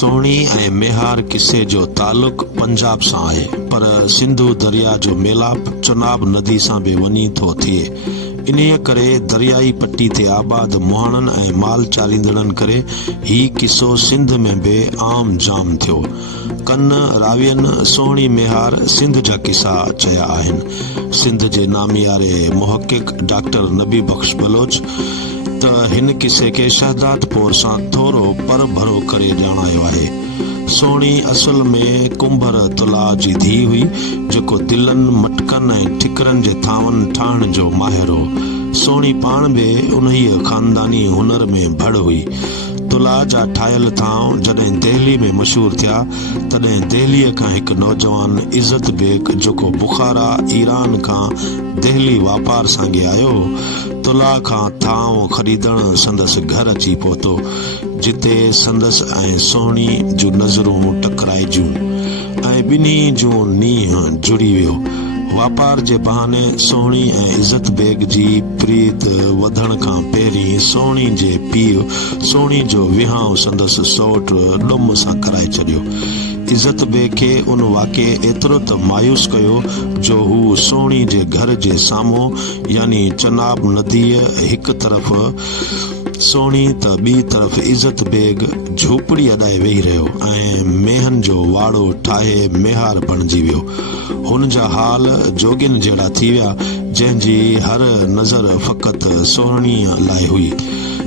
सोहणी ऐं मेहार किसे जो तालुक पंजाब सां आहे, पर सिंधु दरिया जो मेलाप चुनाब नदी सां बि वञी थो थिए। इन्हीअ करे दरियाई पट्टी ते आबाद मुहाणनि ऐं माल चालींदड़नि करे ही किसो सिंध में बि आम जाम थियो। कन रावियनि सोहणी मेहार सिंध जा किसा चया आहिनि। सिंध जे नामियारे मुहक़िक़ डॉक्टर नबी बख्श बलोच त हिन किसे खे शहदादपुर सां थोरो पर भरो करे ॼाणायो आहे। सोहणी असल में कुंभर तुला जी धीउ हुई, जेको दिलनि मटकनि ऐं ठिकरनि जे थांवनि ठाहिण जो माहिर हो। सोहणी पाण बि उन्हीअ खानदानी हुनर में भड़ हुई। तुला जा ठाहियल थांव जॾहिं दिल्ली में मशहूर थिया, तॾहिं दिल्लीअ खां हिकु नौजवान इज़त बेग, जेको बुखारा ईरान खां दिल्ली वापार सांगे आयो, तुला खां थांव ख़रीदण संदसि घर अची पहुतो, जिते संदसि ऐं सोहणी जूं नज़रूं टकराइजूं ऐं ॿिन्ही जूं नींह जुड़ी वियो। वापार जे बहाने सोहणी ऐं इज़त बेग जी प्रीत वधण खां पहिरीं सोहणी जे पीउ सोहणी जो विहांउ संदसि सौट ॾुम सां कराए छॾियो। इज़त बेग खे उन वाक़े एतिरो त मायूस कयो जो हू सोहणी जे घर जे साम्हूं यानी चनाब नदीअ हिकु तरफ़ सोहणी त ॿी तरफ़ इज़त बेग झोपड़ी अॾाए वेही रहियो ऐं मेहन जो वाड़ो ठाहे मेहार बणिजी वियो। हुन जा हाल जोगिन जहिड़ा थी विया, जंहिंजी हर नज़र फ़क़ति सोहणीअ लाइ हुई।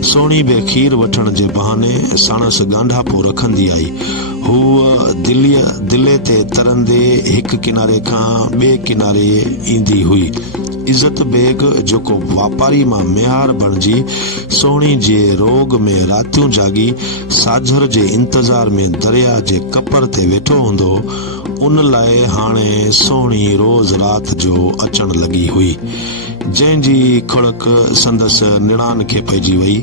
सोहणी बि खीर वठण जे बहाने साणसि ॻांढापो रखंदी आई। हूअ दिले ते तरंदे हिकु किनारे खां ॿिए किनारे ईंदी हुई। इज़त बेग, जेको वापारी मां मेहार बणिजी सोहणी जे रोग में रातियूं जागी साझर जे इंतज़ार में दरिया जे कपर ते वेठो हूंदो, उन लाइ हाणे सोहणी रोज़ राति जो अचण लॻी हुई, जंहिंजी खड़क संदसि निणान खे पइजी वई,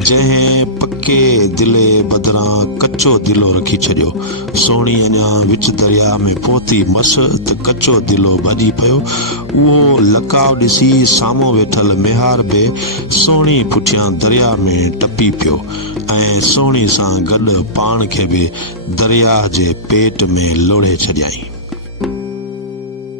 जंहिं पके दिले बदिरां कचो दिलो रखी छॾियो। सोहणी अञा विच दरिया में पहुती मस त कचो दिलो भॼी पियो। उहो लकाव ॾिसी साम्हूं वेठल मेहार बि सोहणी पुठियां दरिया में टपी पियो ऐं सोहणी सां गॾु पाण खे बि दरिया जे पेट में लोढ़े छॾियईं।